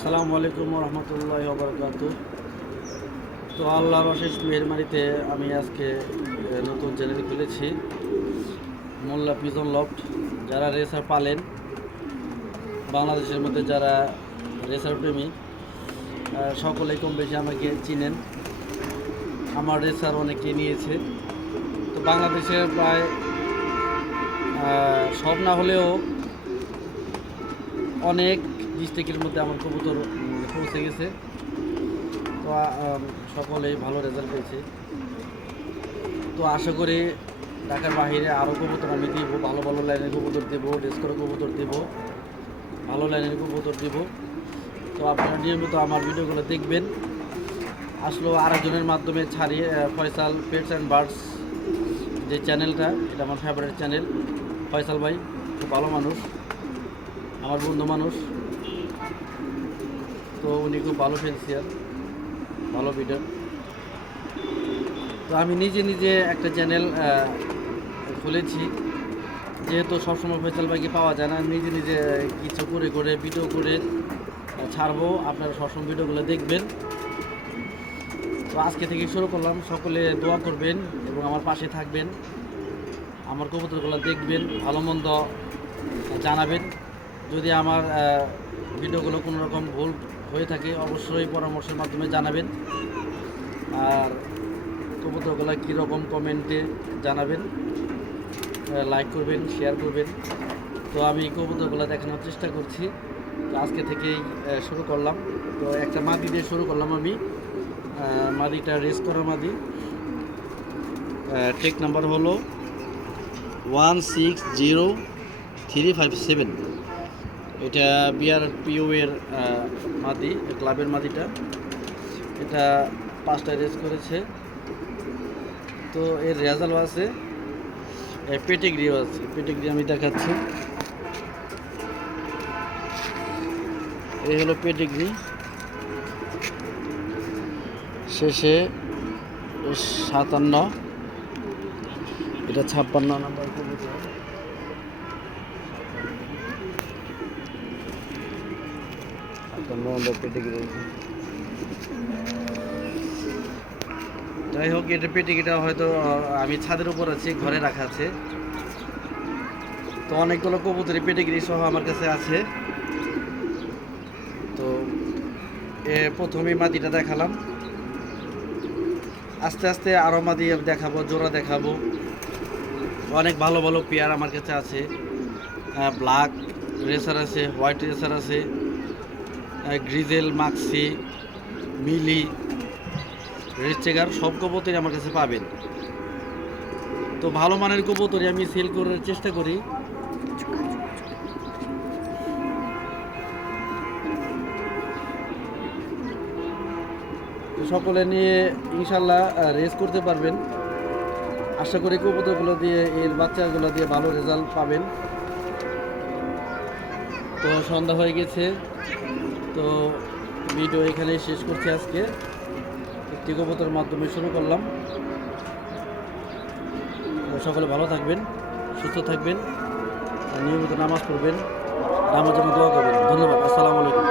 আসসালামু আলাইকুম রহমতুল্লাহ বরকাত তো আল্লাহর অশেষ মেহরবানিতে আমি আজকে নতুন চ্যানেল খুলেছি। মোল্লা পিজন লফট যারা রেসার পালেন, বাংলাদেশের মধ্যে যারা রেসার প্রেমী সকলেই কম বেশি আমাকে চিনেন। আমার রেসার অনেকে নিয়েছে। তো বাংলাদেশের প্রায় সব না হলেও অনেক ডিস্ট্রিক্টের মধ্যে আমার কবুতর পৌঁছে গেছে। তো সকলেই ভালো রেজাল্ট পেয়েছে। তো আশা করি ঢাকার বাহিরে আরও কবুতর আমি দিব, ভালো ভালো লাইনের কবুতর দেবো ডেস্কর কবুতর দেবো, ভালো লাইনের কবুতর দেব। তো আপনারা নিয়মিত আমার ভিডিওগুলো দেখবেন। আসলো আরেকজনের মাধ্যমে ছাড়িয়ে ফয়সাল পেটস অ্যান্ড বার্ডস যে চ্যানেলটা এটা আমার ফেভারিট চ্যানেল ফয়সাল ভাই, খুব ভালো মানুষ। আমার বন্ধু মানুষ। তো উনি খুব ভালো ফেন্সিয়ার ভালো বিডার তো আমি নিজে নিজে একটা চ্যানেল খুলেছি। যেহেতু সবসময় ফয়সাল ভাইকে পাওয়া যায় না নিজে নিজে কিছু করে করে ভিডিও করে ছাড়বো। আপনারা সবসময় ভিডিওগুলো দেখবেন। তো আজকে থেকে শুরু করলাম। সকলে দোয়া করবেন এবং আমার পাশে থাকবেন। আমার কবুতরগুলো দেখবেন, ভালো মন্দ জানাবেন। যদি আমার ভিডিওগুলো কোনো রকম ভুল হয়ে থাকে, অবশ্যই পরামর্শের মাধ্যমে জানাবেন। আর কবুতরগুলো কীরকম কমেন্টে জানাবেন লাইক করবেন শেয়ার করবেন। তো আমি কবুতরগুলো দেখানোর চেষ্টা করছি। আজকে থেকেই শুরু করলাম। তো একটা মাদি দিয়ে শুরু করলাম আমি। মাদিটা রেস করা মাদি। টেক নাম্বার হলো one six zero three five seven এটা বিআর পিও এর মাদি, ক্লাবের মাদিটা। এটা পাঁচটা রেস করেছে। তো এর রেজাল্ট আছে পেটিগ্রিও আছে। পেটিগ্রি আমি দেখাচ্ছি। এই হলো পেটিগ্রি। শেষে সাতান্ন। এটা ছাপ্পান্ন নাম্বার কবুতর সাতান্ন নাম্বার পেটিগ্রি যাই হোক, এটা পেটিকিটা হয়তো আমি ছাদের উপর আছি, ঘরে রাখা আছে। তো অনেকগুলো কবুতরি পেটিগিরি সহ আমার কাছে আছে। তো এ প্রথমেই মাটিটা দেখালাম। আস্তে আস্তে আরও মাদি দেখাবো, জোড়া দেখাবো। অনেক ভালো ভালো পেয়ার আমার কাছে আছে। ব্ল্যাক রেসার আছে, হোয়াইট রেসার আছে। গ্রিজেল, মাক্সি, মিলি রেড চেকার সব কবুতরই আমার কাছে পাবেন। তো ভালো মানের কবুতরই আমি সেল করার চেষ্টা করি। সকলে নিয়ে ইনশাল্লাহ রেস করতে পারবেন। আশা করি কবুতরগুলো দিয়ে, এর বাচ্চাগুলো দিয়ে ভালো রেজাল্ট পাবেন। তো সন্ধ্যা হয়ে গেছে। তো ভিডিও এখানেই শেষ করছি আজকে। একটি কবতার মাধ্যমে শুরু করলাম। সকলে ভালো থাকবেন, সুস্থ থাকবেন নিয়মিত নামাজ পড়বেন। নামাজের মধ্যে দোয়া করবেন। ধন্যবাদ। আসসালামু আলাইকুম।